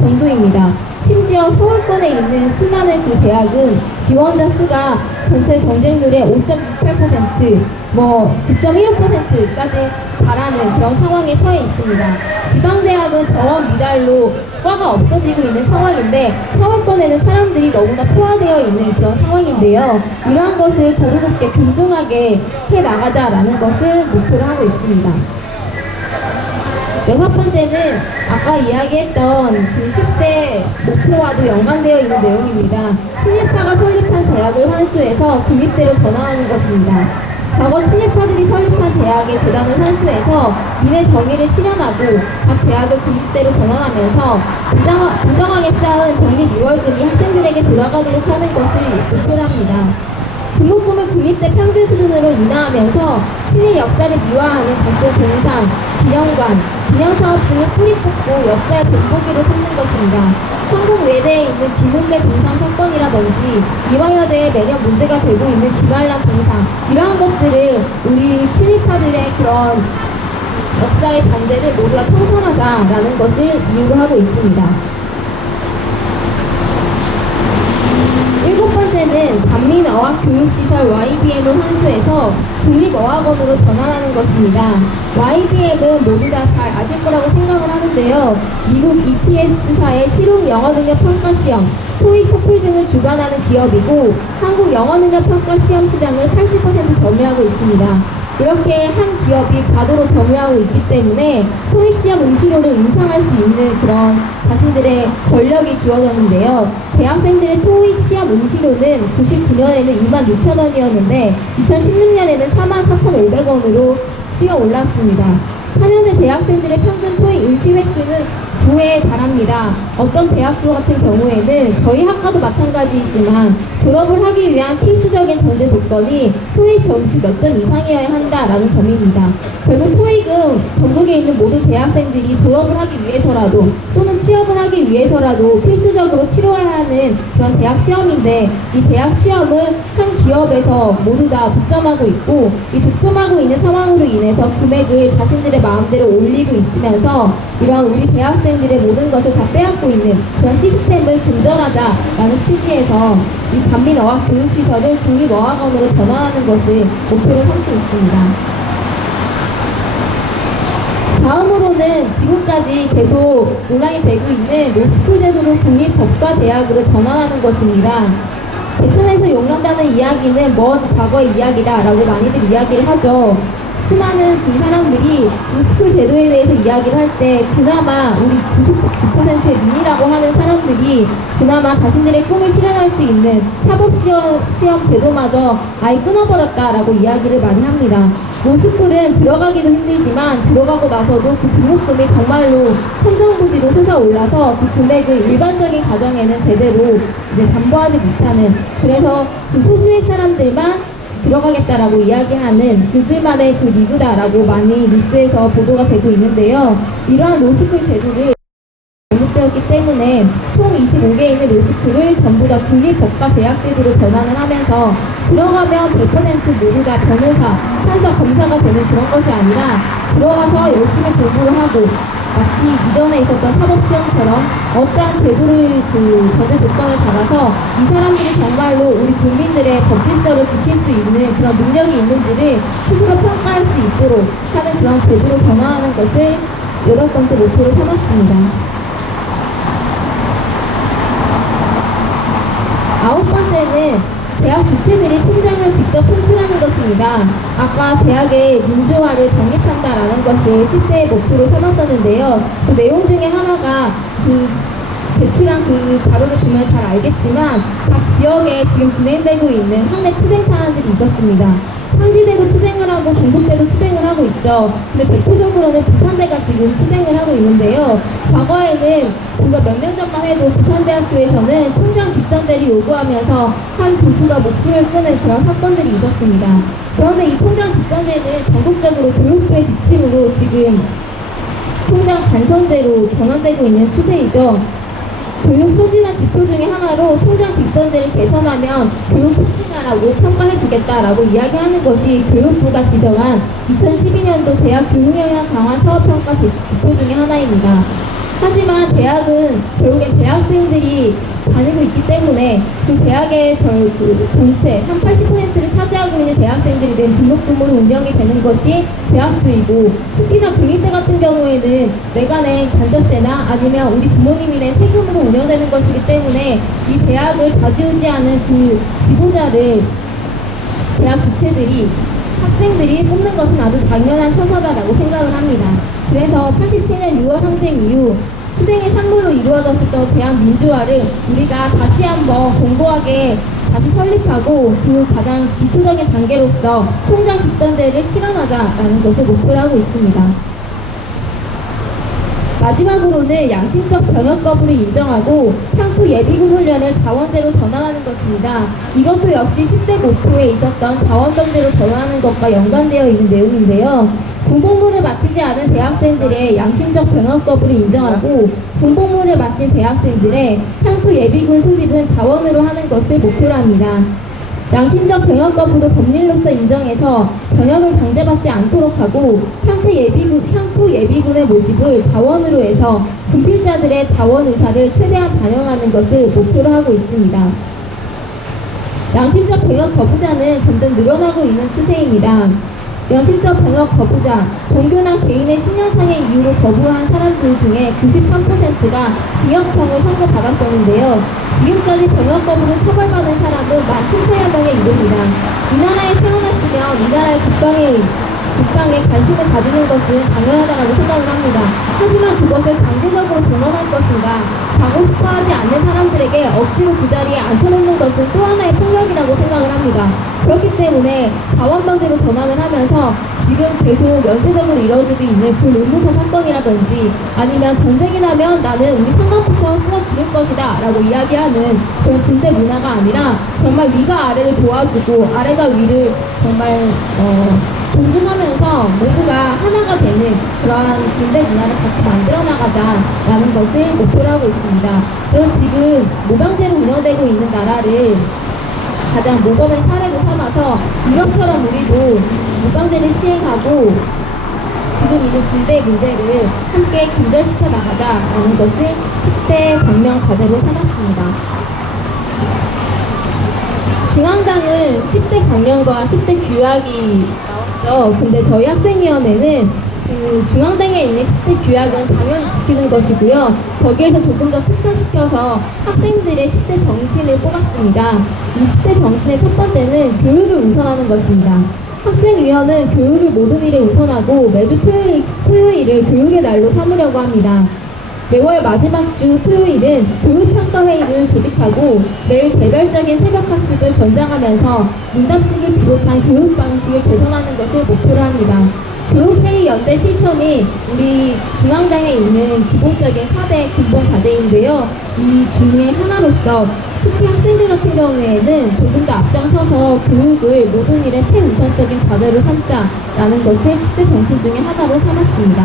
정도입니다. 심지어 서울권에 있는 수많은 그 대학은 지원자 수가 전체 경쟁률의 5.68%, 9.15%까지 달하는 그런 상황에 처해 있습니다. 지방대학은 저런 미달로 과가 없어지고 있는 상황인데 서울권에는 사람들이 너무나 포화되어 있는 그런 상황인데요. 이러한 것을 고루고루게 균등하게 해나가자라는 것을 목표로 하고 있습니다. 여섯 번째는 아까 이야기했던 그 10대 목표와도 연관되어 있는 내용입니다. 친일파가 설립한 대학을 환수해서 국립대로 전환하는 것입니다. 과거 친일파들이 설립한 대학의 재단을 환수해서 민의 정의를 실현하고 각 대학을 국립대로 전환하면서 부정하게 쌓은 적립 2월금이 학생들에게 돌아가도록 하는 것을 목표로 합니다. 등록금을 국립대 평균 수준으로 인하하면서 친일 역사를 미화하는 각종 공상, 기념관, 기념사업 등을 뿌리 뽑고 역사의 돋보기로 삼는 것입니다. 한국 외대에 있는 기문대 공상 사건이라든지 이화여대에 매년 문제가 되고 있는 김한란 공상, 이러한 것들을 우리 친일파들의 그런 역사의 단죄를 모두 다 청산하자라는 것을 이유로 하고 있습니다. 일곱 번째는 반민어학교육시설 YBM을 환수해서 국립어학원으로 전환하는 것입니다. YBM은 모두 다 잘 아실 거라고 생각을 하는데요. 미국 ETS사의 실용 영어능력 평가시험, 토익, 토플 등을 주관하는 기업이고 한국 영어능력 평가시험 시장을 80% 점유하고 있습니다. 이렇게 한 기업이 과도로 점유하고 있기 때문에 토익 시험 응시료를 인상할 수 있는 그런 자신들의 권력이 주어졌는데요. 대학생들의 토익 시험 응시료는 99년에는 26,000원이었는데 2016년에는 44,500원으로 뛰어올랐습니다. 4년제 대학생들의 평균 토익 응시 횟수는 9회에 달합니다. 어떤 대학교 같은 경우에는 저희 학과도 마찬가지이지만 졸업을 하기 위한 필수적인 전제 조건이 토익 점수 몇 점 이상이어야 한다라는 점입니다. 결국 토익은 전국에 있는 모든 대학생들이 졸업을 하기 위해서라도 또는 취업을 하기 위해서라도 필수적으로 치러야 하는 그런 대학 시험인데 이 대학 시험을 한 기업에서 모두 다 독점하고 있고 이 독점하고 있는 상황으로 인해서 금액을 자신들의 마음대로 올리고 있으면서 이러한 우리 대학생들의 모든 것을 다 빼앗고 있는 그런 시스템을 근절하자라는 취지에서 이 반민어학 교육시설을 국립어학원으로 전환하는 것을 목표로 삼고 있습니다. 다음으로는 지금까지 계속 논란이 되고 있는 로스쿨 제도를 국립법과대학으로 전환하는 것입니다. 개천에서 용납하는 이야기는 먼 과거의 이야기다라고 많이들 이야기를 하죠. 수많은 그 사람들이 로스쿨 제도에 대해서 이야기를 할 때 그나마 우리 99%의 민이라고 하는 사람들이 그나마 자신들의 꿈을 실현할 수 있는 사법시험 제도마저 아예 끊어버렸다라고 이야기를 많이 합니다. 로스쿨은 들어가기도 힘들지만 들어가고 나서도 그 등록금이 정말로 천정부지로 솟아올라서 그 금액을 일반적인 가정에는 제대로 이제 담보하지 못하는, 그래서 그 소수의 사람들만 들어가겠다라고 이야기하는 그들만의 그 리그다라고 많이 뉴스에서 보도가 되고 있는데요. 이러한 로스쿨 제도를 잘못되었기 때문에 총 25개 있는 로스쿨을 전부 다 국립법과대학 제도로 전환을 하면서 들어가면 100% 모두 다 변호사, 판사, 검사가 되는 그런 것이 아니라 들어가서 열심히 공부를 하고 마치 이전에 있었던 사법시험처럼 어떠한 제도를 그 전제 조건을 받아서 이 사람들이 정말로 우리 국민들의 법 질서를 지킬 수 있는 그런 능력이 있는지를 스스로 평가할 수 있도록 하는 그런 제도로 전환하는 것을 8번째 목표로 삼았습니다. 9번째는 대학 주체들이 총장을 직접 선출하는 것입니다. 아까 대학의 민주화를 정립한다라는 것을 10대의 목표로 삼았었는데요. 그 내용 중에 하나가 그 제출한 그 자료를 보면 잘 알겠지만 각 지역에 지금 진행되고 있는 학내 투쟁 사안들이 있었습니다. 상지대도 투쟁을 하고 동국대도 투쟁을 하고 있죠. 근데 대표적으로는 부산대가 지금 투쟁을 하고 있는데요. 과거에는 그거 몇 년 전만 해도 부산대학교에서는 총장 직선제를 요구하면서 한 교수가 목숨을 끊은 그런 사건들이 있었습니다. 그런데 이 총장 직선제는 전국적으로 교육부의 지침으로 지금 총장 간선제로 전환되고 있는 추세이죠. 교육 소진화 지표 중에 하나로 총장 직선제를 개선하면 교육 촉진화라고 평가해주겠다라고 이야기하는 것이 교육부가 지정한 2012년도 대학 교육영향 강화 사업평가 지표 중에 하나입니다. 하지만 대학은 결국에 대학생들이 다니고 있기 때문에 그 대학의 전체 한 80%를 차지하고 있는 대학생들이 낸 등록금으로 운영이 되는 것이 대학교이고, 특히나 국립대 같은 경우에는 내가 낸 간접세나 아니면 우리 부모님이 낸 세금으로 운영되는 것이기 때문에 이 대학을 좌지우지하는 그 지도자를 대학 주체들이 학생들이 뽑는 것은 아주 당연한 처사다라고 생각을 합니다. 그래서 87년 6월 항쟁 이후 투쟁의 산물로 이루어졌었던 대학 민주화를 우리가 다시 한번 공고하게 다시 설립하고 그 가장 기초적인 단계로서 총장 직선제를 실현하자라는 것을 목표로 하고 있습니다. 마지막으로는 양심적 병역 거부를 인정하고 향토 예비군 훈련을 자원제로 전환하는 것입니다. 이것도 역시 10대 목표에 있었던 자원병제로 전환하는 것과 연관되어 있는 내용인데요. 군복무를 마치지 않은 대학생들의 양심적 병역 거부를 인정하고 군복무를 마친 대학생들의 향토 예비군 소집은 자원으로 하는 것을 목표로 합니다. 양심적 병역 거부를 법률로서 인정해서 병역을 강제받지 않도록 하고 향토 예비군의 모집을 자원으로 해서 군필자들의 자원 의사를 최대한 반영하는 것을 목표로 하고 있습니다. 양심적 병역 거부자는 점점 늘어나고 있는 추세입니다. 양심적 병역 거부자, 종교나 개인의 신념상의 이유로 거부한 사람들 중에 93%가 징역형을 선고받았었는데요. 지금까지 병역 거부를 처벌받은 사람은 17,000여 명에 이릅니다. 이 나라에 태어났으면 이 나라의 국방에 관심을 가지는 것은 당연하다고 생각을 합니다. 하지만 그것을 강제적으로 동원할 것인가, 가고 싶어하지 않는 사람들에게 억지로 그 자리에 앉혀놓는 것은 또 하나의 폭력이라고 생각을 합니다. 그렇기 때문에 자원방제로 전환을 하면서 지금 계속 연쇄적으로 이루어지고 있는 그 의무사 사건이라든지 아니면 전쟁이 나면 나는 우리 상관부터 쏘아 죽을 것이다 라고 이야기하는 그런 군대 문화가 아니라 정말 위가 아래를 도와주고 아래가 위를 정말 존중하면서 모두가 하나가 되는 그러한 군대 문화를 같이 만들어 나가자라는 것을 목표로 하고 있습니다. 그런 지금 모방제로 운영되고 있는 나라를 가장 모범의 사례로 삼아서 유럽처럼 우리도 모방제를 시행하고 지금 있는 군대 문제를 함께 근절시켜 나가자라는 것을 10대 변명 과제로 삼았습니다. 중앙당은 10대 강령과 10대 규약이 나왔죠. 근데 저희 학생위원회는 그 중앙당에 있는 10대 규약은 당연히 지키는 것이고요. 거기에서 조금 더 특화시켜서 학생들의 10대 정신을 뽑았습니다. 이 10대 정신의 첫 번째는 교육을 우선하는 것입니다. 학생위원은 교육을 모든 일에 우선하고 매주 토요일을 교육의 날로 삼으려고 합니다. 매월 마지막 주 토요일은 교육평가회의를 조직하고 매일 개별적인 새벽학습을 권장하면서 문답식을 비롯한 교육 방식을 개선하는 것을 목표로 합니다. 교육회의 연대 실천이 우리 중앙당에 있는 기본적인 4대 근본 과제인데요. 이 중에 하나로서 특히 학생들 같은 경우에는 조금 더 앞장서서 교육을 모든 일의 최우선적인 과제로 삼자라는 것을 10대 정신 중에 하나로 삼았습니다.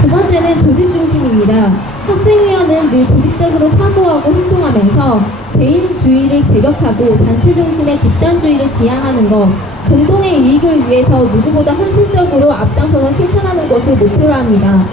두 번째는 조직 중심입니다. 학생위원은 늘 조직적으로 사고하고 행동하면서 개인주의를 배격하고 단체 중심의 집단주의를 지향하는 것, 공동의 이익을 위해서 누구보다 헌신적으로 앞장서서 실천하는 것을 목표로 합니다.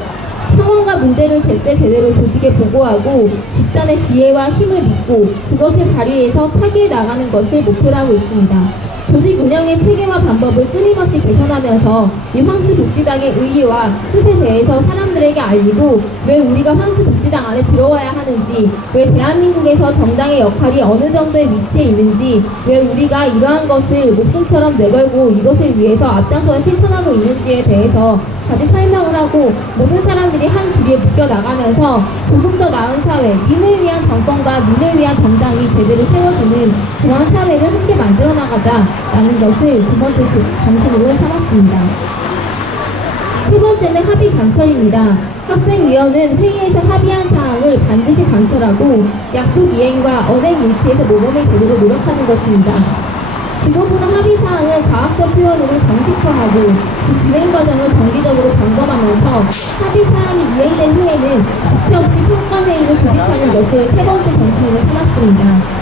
상황과 문제를 제때제대로 조직에 보고하고 집단의 지혜와 힘을 믿고 그것을 발휘해서 파기해 나가는 것을 목표로 하고 있습니다. 조직 운영의 체계와 방법을 끊임없이 개선하면서 이 황수복지당의 의의와 뜻에 대해서 사람들에게 알리고 왜 우리가 황수복지당 안에 들어와야 하는지, 왜 대한민국에서 정당의 역할이 어느 정도의 위치에 있는지, 왜 우리가 이러한 것을 목숨처럼 내걸고 이것을 위해서 앞장서 실천하고 있는지에 대해서 다시 설명을 하고 모든 사람들이 한 줄기에 묶여나가면서 조금 더 나은 사회, 민을 위한 정권과 민을 위한 정당이 제대로 세워주는 그런 사회를 함께 만들어 나가자라는 것을 두 번째 정신으로 삼았습니다. 세 번째는 합의 관철입니다. 학생위원은 회의에서 합의한 사항을 반드시 관철하고 약속 이행과 언행 일치에서 모범이 되도록 노력하는 것입니다. 지도부는 합의 사항을 과학적 표현으로 정식화하고 그 진행 과정을 정기적으로 점검하면서 합의 사항이 이행된 후에는 지체 없이 평가회의를 조직하는 것을 세 번째 정신으로 삼았습니다.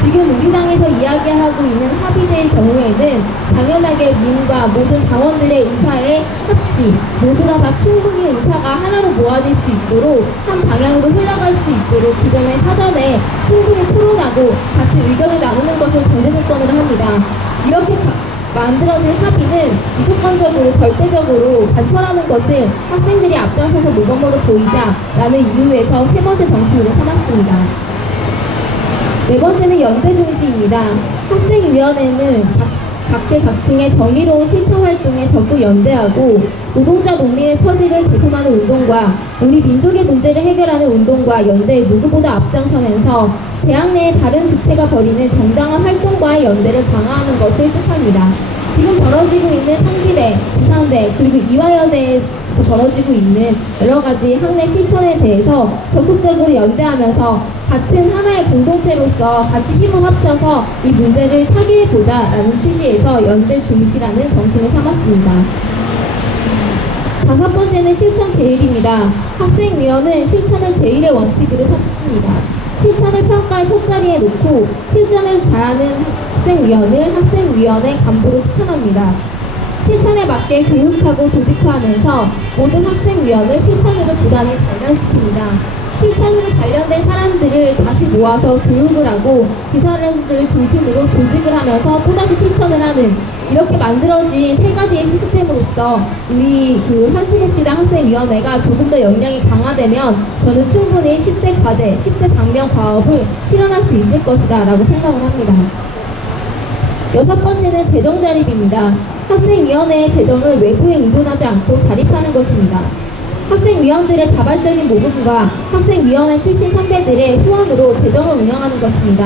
지금 우리 당에서 이야기하고 있는 합의제의 경우에는 당연하게 민과 모든 당원들의 의사의 합치, 모두가 다 충분히 의사가 하나로 모아질 수 있도록 한 방향으로 흘러갈 수 있도록 그 점에 사전에 충분히 토론하고 같이 의견을 나누는 것을 전제 조건으로 합니다. 이렇게 만들어진 합의는 무조건적으로 절대적으로 관철하는 것을 학생들이 앞장서서 모범으로 보이자라는 이유에서 세 번째 정신으로 삼았습니다. 네 번째는 연대 중시입니다. 학생위원회는 각계각층의 정의로운 실천 활동에 적극 연대하고 노동자 농민의 처지를 개선하는 운동과 우리 민족의 문제를 해결하는 운동과 연대에 누구보다 앞장서면서 대학 내의 다른 주체가 벌이는 정당한 활동과의 연대를 강화하는 것을 뜻합니다. 지금 벌어지고 있는 상지대, 부산대, 그리고 이화여대에서 벌어지고 있는 여러 가지 학내 실천에 대해서 적극적으로 연대하면서 같은 하나의 공동체로서 같이 힘을 합쳐서 이 문제를 타개해보자라는 취지에서 연대 중시라는 정신을 삼았습니다. 다섯 번째는 실천 제일입니다. 학생위원은 실천을 제일의 원칙으로 삼습니다. 실천을 평가의 첫 자리에 놓고 실천을 잘하는 학생위원을 학생위원회 간부로 추천합니다. 실천에 맞게 교육하고 조직화하면서 모든 학생위원을 실천으로 부단히 단련시킵니다. 실천으로 관련된 사람들을 다시 모아서 교육을 하고 그 사람들을 중심으로 조직을 하면서 또다시 실천을 하는 이렇게 만들어진 세 가지의 시스템으로서 우리 그 한수복지당 학생위원회가 조금 더 역량이 강화되면 저는 충분히 10대 과제, 10대 당면 과업을 실현할 수 있을 것이다 라고 생각을 합니다. 여섯 번째는 재정 자립입니다. 학생위원회의 재정을 외부에 의존하지 않고 자립하는 것입니다. 학생위원들의 자발적인 모금과 학생위원회 출신 선배들의 후원으로 재정을 운영하는 것입니다.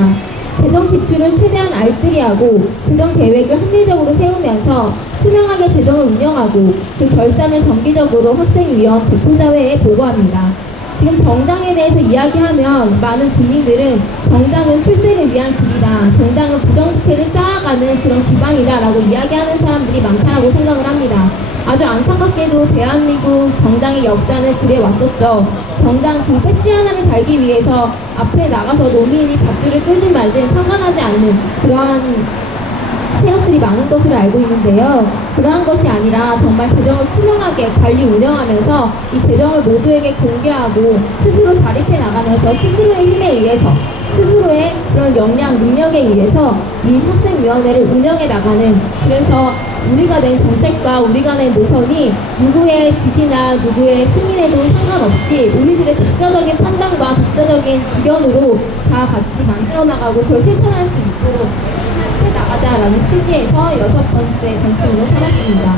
재정 지출을 최대한 알뜰히하고 재정 계획을 합리적으로 세우면서 투명하게 재정을 운영하고 그 결산을 정기적으로 학생위원 대표자회에 보고합니다. 지금 정당에 대해서 이야기하면 많은 국민들은 정당은 출세를 위한 길이다, 정당은 부정부패를 쌓아가는 그런 기반이다 라고 이야기하는 사람들이 많다고 생각을 합니다. 아주 안타깝게도 대한민국 정당의 역사는 그래 왔었죠. 정당 그 배지 하나를 달기 위해서 앞에 나가서 노민이 밧줄을 끌든 말든 상관하지 않는 그러한 세력들이 많은 것으로 알고 있는데요. 그러한 것이 아니라 정말 재정을 투명하게 관리 운영하면서 이 재정을 모두에게 공개하고 스스로 자립해 나가면서 스스로의 힘에 의해서 스스로의 그런 역량, 능력에 의해서 이 학생위원회를 운영해 나가는, 그래서 우리가 낸 정책과 우리가 낸 노선이 누구의 지시나 누구의 승인에도 상관없이 우리들의 독자적인 판단과 독자적인 의견으로 다 같이 만들어 나가고 그걸 실천할 수 있도록 해 나가자라는 취지에서 6번째 정신으로 삼았습니다.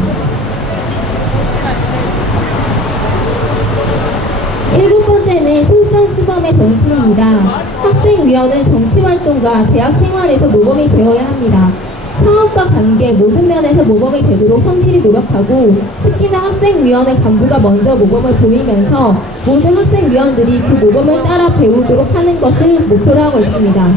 7번째는 솔선수범의 정신입니다. 학생위원은 정치활동과 대학 생활에서 모범이 되어야 합니다. 사업과 관계 모든 면에서 모범이 되도록 성실히 노력하고, 특히나 학생위원회 간부가 먼저 모범을 보이면서 모든 학생위원들이 그 모범을 따라 배우도록 하는 것을 목표로 하고 있습니다.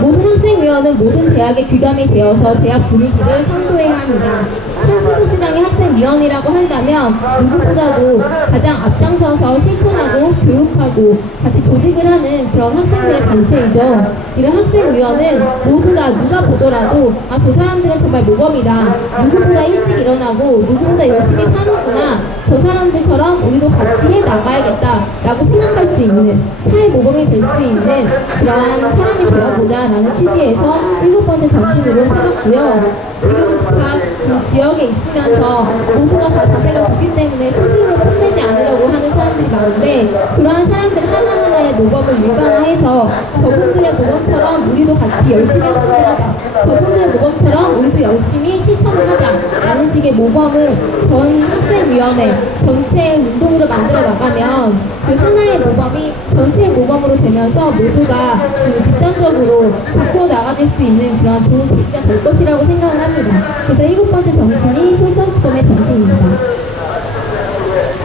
모든 학생위원은 모든 대학의 귀감이 되어서 대학 분위기를 선도해야 합니다. 한스포츠당의 학생위원이라고 한다면 누구보다도 가장 앞장서서 실천하고 교육하고 같이 조직을 하는 그런 학생들의 단체이죠. 이런 학생위원은 모두가 누가 보더라도 저 사람들은 정말 모범이다. 누구보다 일찍 일어나고 누구보다 열심히 사는구나. 저 사람들처럼 우리도 같이 해나가야겠다 라고 생각할 수 있는, 타의 모범이 될 수 있는 그러한 사람이 되어보자 라는 취지에서 7번째 정신으로 삼았고요. 지금 각 그 지역에 있으면서 모두가 다 자세가 좋기 때문에 스스로 뽐내지 않으려고 하는 사람들이 많은데, 그러한 사람들 하나하나의 모범을 일반화해서 저분들의 모범처럼 우리도 같이 열심히 학습을 하자, 저분들의 모범처럼 우리도 열심히 실천을 하자 라는 식의 모범을 전 학생위원회 전체 운동으로 만들어 나가면 그 하나의 모범이 전체의 모범으로 되면서 모두가 그 집단적으로 바꾸어 나가질 수 있는 그런 좋은 계기가 될 것이라고 생각을 합니다. 그래서 7번째 정신이 솔선수범의 정신입니다.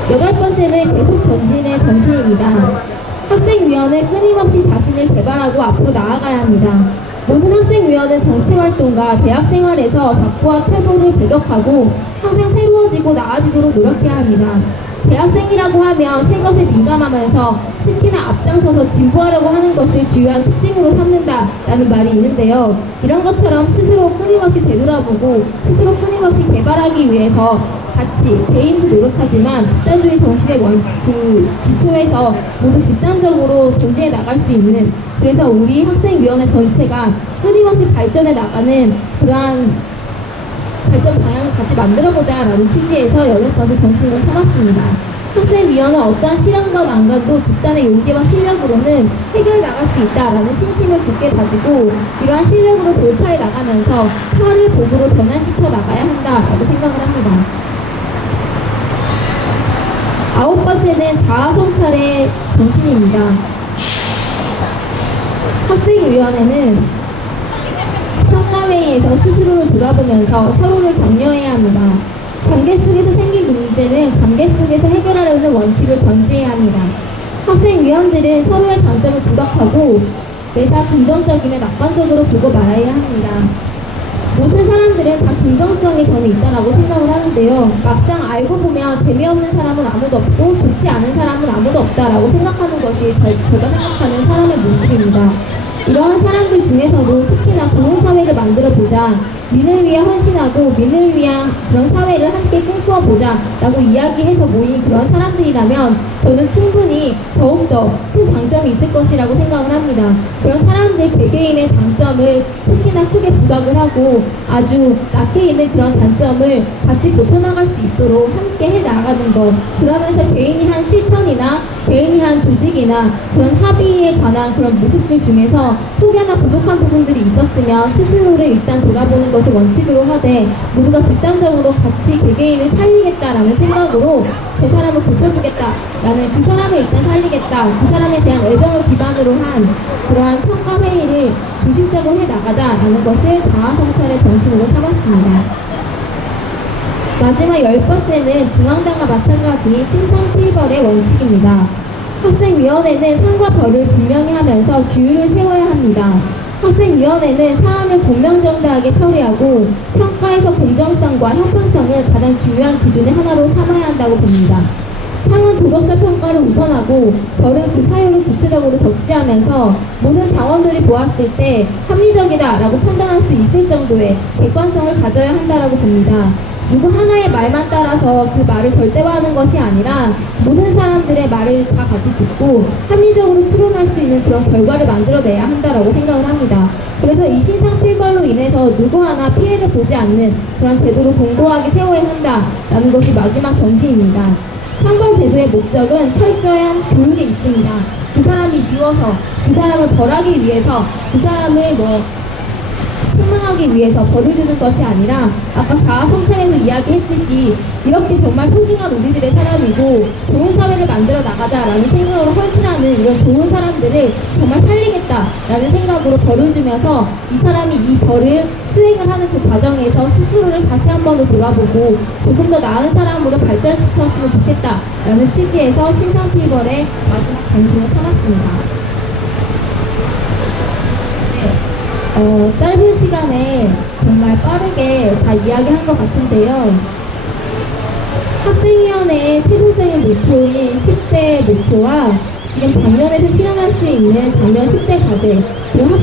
8번째는 계속 전진의 정신입니다. 학생위원회 끊임없이 자신을 개발하고 앞으로 나아가야 합니다. 모든 학생위원은 정치활동과 대학생활에서 각과 태도를 배격하고 항상 새로워지고 나아지도록 노력해야 합니다. 대학생이라고 하면 새 것에 민감하면서 특히나 앞장서서 진보하려고 하는 것을 주요한 특징으로 삼는다라는 말이 있는데요. 이런 것처럼 스스로 끊임없이 되돌아보고 스스로 끊임없이 개발하기 위해서 같이 개인도 노력하지만 집단주의 정신의 그 기초에서 모두 집단적으로 존재해 나갈 수 있는, 그래서 우리 학생위원회 전체가 끊임없이 발전해 나가는 그러한 발전 방향을 같이 만들어보자 라는 취지에서 8번째 정신을 삼았습니다. 학생위원은 어떠한 시련과 난관도 집단의 용기와 실력으로는 해결해 나갈 수 있다라는 신심을 굳게 다지고, 이러한 실력으로 돌파해 나가면서 화를 복으로 전환시켜 나가야 한다라고 생각을 합니다. 9번째는 자아성찰의 정신입니다. 학생위원회는 평가회의에서 스스로를 돌아보면서 서로를 격려해야 합니다. 관계 속에서 생긴 문제는 관계 속에서 해결하려는 원칙을 견지해야 합니다. 학생위원들은 서로의 장점을 부각하고 매사 긍정적이며 낙관적으로 보고 말아야 합니다. 모든 사람들은 다 긍정성이 저는 있다라고 생각을 하는데요. 막상 알고 보면 재미없는 사람은 아무도 없고 좋지 않은 사람은 아무도 없다라고 생각하는 것이 제가 생각하는 사람의 모습입니다. 이러한 사람들 중에서도 특히나 공동사회를 만들어보자, 민을 위해 헌신하고 민을 위한 그런 사회를 함께 꿈꾸어보자 라고 이야기해서 모인 그런 사람들이라면 저는 충분히 더욱더 큰 장점이 있을 것이라고 생각을 합니다. 그런 사람들 개개인의 장점을 특히나 크게 부각을 하고 아주 낮게 있는 그런 단점을 같이 고쳐나갈 수 있도록 함께 해나가는 것, 그러면서 개인이 한 실천이나 개인이 한 조직이나 그런 합의에 관한 그런 모습들 중에서 혹여나 부족한 부분들이 있었으면 스스로를 일단 돌아보는 것을 원칙으로 하되, 모두가 집단적으로 같이 개개인을 살리겠다라는 생각으로 그 사람을 고쳐주겠다라는, 그 사람을 일단 살리겠다, 그 사람에 대한 애정을 기반으로 한 그러한 평가회의를 중심적으로 해나가자라는 것을 자아성찰의 정신으로 삼았습니다. 마지막 10번째는 중앙당과 마찬가지 신성필벌의 원칙입니다. 학생위원회는 상과 벌을 분명히 하면서 규율을 세워야 합니다. 학생위원회는 사안을 공명정당하게 처리하고 평가에서 공정성과 형평성을 가장 중요한 기준의 하나로 삼아야 한다고 봅니다. 상은 도덕자 평가를 우선하고 벌은 그 사유를 구체적으로 적시하면서 모든 당원들이 보았을 때 합리적이다라고 판단할 수 있을 정도의 객관성을 가져야 한다라고 봅니다. 누구 하나의 말만 따라서 그 말을 절대화하는 것이 아니라 모든 사람들의 말을 다 같이 듣고 합리적으로 추론할 수 있는 그런 결과를 만들어내야 한다라고 생각을 합니다. 그래서 이 신상 필벌로 인해서 누구 하나 피해를 보지 않는 그런 제도를 공고하게 세워야 한다라는 것이 마지막 정신입니다. 상벌 제도의 목적은 철저한 교육에 있습니다. 그 사람이 미워서, 그 사람을 벌하기 위해서, 그 사람을 책망하기 위해서 벌을 주는 것이 아니라 아까 자아성찰에서 이야기했듯이 이렇게 정말 소중한 우리들의 사람이고 좋은 사회를 만들어 나가자라는 생각으로 헌신하는 이런 좋은 사람들을 정말 살리겠다라는 생각으로 벌을 주면서 이 사람이 이 벌을 수행을 하는 그 과정에서 스스로를 다시 한 번 더 돌아보고 조금 더 나은 사람으로 발전시켰으면 좋겠다라는 취지에서 신상필벌의 마지막 관심을 삼았습니다. 짧은 시간에 정말 빠르게 다 이야기한 것 같은데요. 학생위원회의 최종적인 목표인 10대 목표와 지금 당면에서 실현할 수 있는 당면 10대 과제, 그리고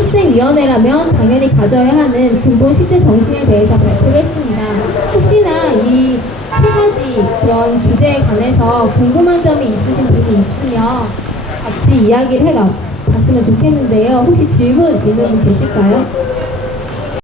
학생위원회라면 당연히 가져야 하는 근본 10대 정신에 대해서 발표를 했습니다. 혹시나 이 세 가지 그런 주제에 관해서 궁금한 점이 있으신 분이 있으면 같이 이야기를 해봤으면 좋겠는데요. 혹시 질문 있는 분 계실까요?